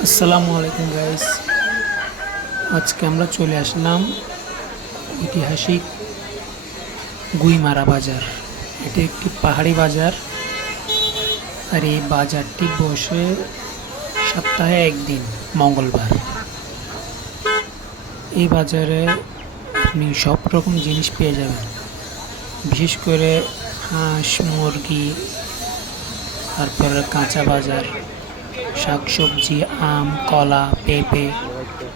আসসালামু আলাইকুম গাইস আজকে আমরা চলে আসলাম ঐতিহাসিক গুইমারা বাজার। এটি একটি পাহাড়ি বাজার। আর এই বাজারটি বসে সপ্তাহে একদিন, মঙ্গলবার। এই বাজারে আপনি সব রকম জিনিস পেয়ে যাবেন। বিশেষ করে হাঁস, মুরগি, তারপরে কাঁচা বাজার। শাকসবজি, আম, কলা, পেঁপে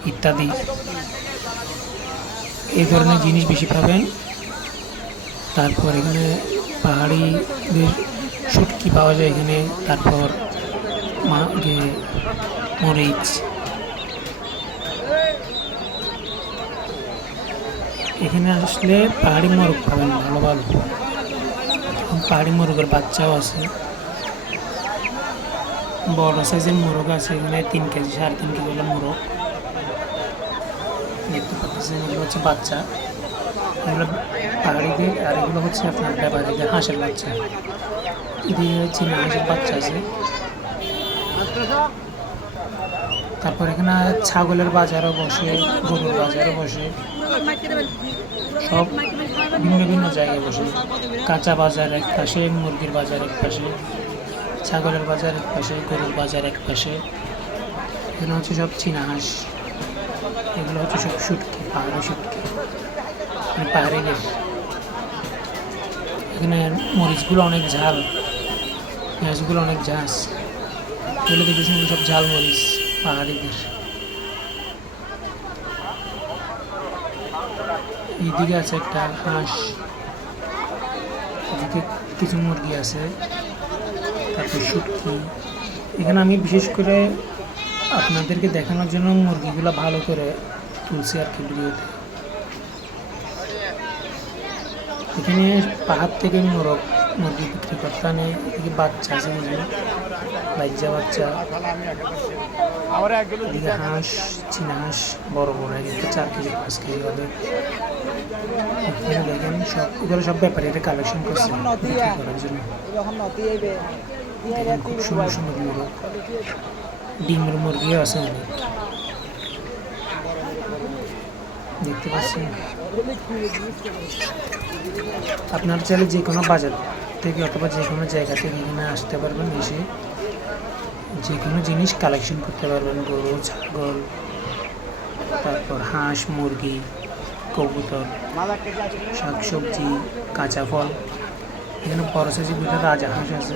ইত্যাদি। এই ধরনের জিনিস বেশি পাবেন। তারপর এখানে পাহাড়িদের শুটকি পাওয়া যায় এখানে। তারপর মরিচ। এখানে আসলে পাহাড়ি মোরগ পাবেন ভালো ভালো। পাহাড়ি মোরগের বাচ্চাও আছে। বড় সাইজের মোরগ আছে এখানে তিন কেজি, সাড়ে তিন কেজি মোরগ। দেখতে পাচ্ছেন, এগুলো হচ্ছে বাচ্চা। এগুলো পাহাড়িদের আর এগুলো হচ্ছে আপনার ব্যাপারীদের হাঁসের বাচ্চা। এদিকে চীনা হাঁসের বাচ্চা আছে। তারপর এখানে ছাগলের বাজারও বসে, গরুর বাজারও বসে। সব ভিন্ন ভিন্ন জায়গায় বসে। কাঁচা বাজার এক পাশে, মুরগির বাজার এক পাশে। ছাগলের বাজার এক পাশে, গরুর বাজার এক পাশে। এখানে হচ্ছে সব চীনা হাঁস। এগুলো হচ্ছে সব শুটকি, পাহাড়ি শুটকি। মানে পাহাড়ি দেশ। এখানে মরিচগুলো অনেক ঝাল, পেঁয়াজগুলো অনেক ঝাঁস। এগুলো দেখে শুনে সব ঝাল মরিচ পাহাড়িদের এইদিকে আছে একটা হাঁস। এদিকে কিছু মুরগি আছে। তারপর শুটকি এখানে আমি বিশেষ করে আপনাদেরকে দেখানোর জন্য মুরগিগুলো ভালো করে তুলছি আর কি ভিডিওতে। এখানে পাহাড় থেকে মোরগ মুরগি বিক্রি করতে আনে, এদিকে বাচ্চা আছে কিছু বাচ্চা বাচ্চা। এদিকে হাঁস, চীনা হাঁস, বড় বড় এদিকে চার কেজি, পাঁচ কেজি হবে। দেখেন সব এগুলো সব ব্যাপারে এটা কালেকশন করছে করার জন্য। খুব সুন্দর সুন্দর ডিমের মুরগিও আছে দেখতে পাচ্ছেন? আপনার চাইলে যে কোনো বাজার থেকে অথবা যে কোনো জায়গা থেকে এখানে আসতে পারবেন, এসে যে কোনো জিনিস কালেকশন করতে পারবেন। গরু, ছাগল, তারপর হাঁস, মুরগি, কবুতর, শাকসবজি, কাঁচা ফল। এখানে বড় সাইজের দুটো রাজা হাঁস আছে।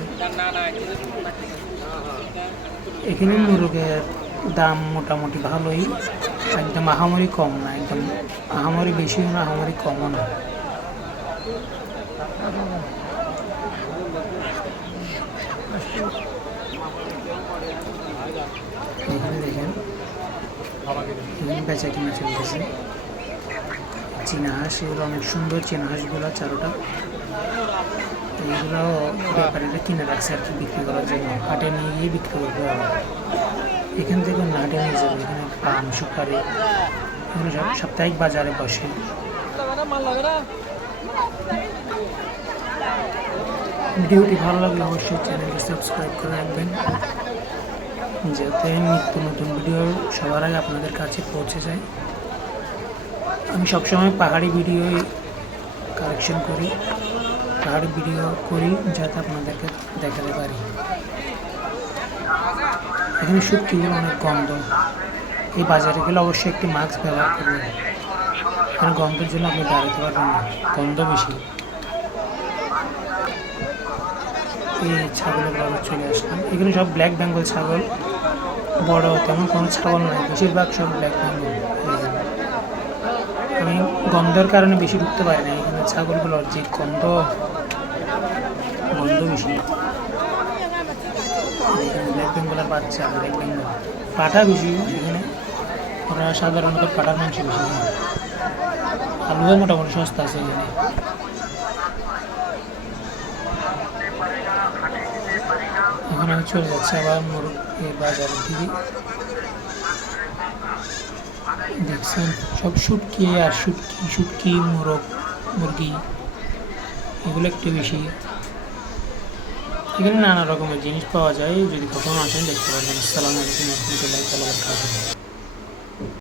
এখানে মুরগের দাম মোটামুটি ভালোই, একদম আহামরি কম না, একদম আহামরি বেশিও না আহামরি কমও না। এখানে দেখেন চীনা হাঁস, এগুলো অনেক সুন্দর চীনা হাঁসগুলো, চারোটা। এইগুলো ব্যাপারীরা কিনে রাখছে আর কি, বিক্রি করার জন্য। হাটে নিয়ে গিয়ে বিক্রি করবে এখান থেকে অন্য হাটে নিয়ে যাবে, এখানে পান, সুপারি, এগুলো সাপ্তাহিক বাজারে বসে। ভিডিওটি ভালো লাগলে অবশ্যই চ্যানেলটি সাবস্ক্রাইব করে রাখবেন। যাতে নিত্য নতুন ভিডিও সবার আগে আপনাদের কাছে পৌঁছে যায়। আমি সবসময় পাহাড়ি ভিডিও কালেকশন করি। পাহাড়ি ভিডিও করি যাতে আপনাদেরকে দেখাতে পারি। এখানে শুটকিগুলো অনেক গন্ধ এই বাজারে গেলে অবশ্যই একটি মাস্ক ব্যবহার করবেন। এখানে গন্ধের জন্য আপনি দাঁড়াতে পারবেন না, গন্ধ বেশি। এই ছাগলের বাজার চলে আসলাম। এখানে সব ব্ল্যাক বেঙ্গল ছাগল, বড় তেমন কোনো ছাগল নয় বেশিরভাগ সব ব্ল্যাক বেঙ্গল আমি গন্ধের কারণে বেশি ঢুকতে পারি না এখানে ছাগলগুলোর যে গন্ধ বেঙ্গল পাঠা বেশি, এখানে ওরা সাধারণত পাঠার মাংস বেশি আলুও মোটামুটি সস্তা আছে এখানে। এখন আমি চলে যাচ্ছি আবার এই বাজারের দিকে। দেখছেন, সব শুটকি আর শুটকি শুটকি, মোরগ, মুরগি, এগুলো একটু বেশি। এখানে নানা রকমের জিনিস পাওয়া যায়। যদি কখনো আসেন, দেখতে পারবেন। আসসালামু আলাইকুম। রহমতুল্লাহ তালা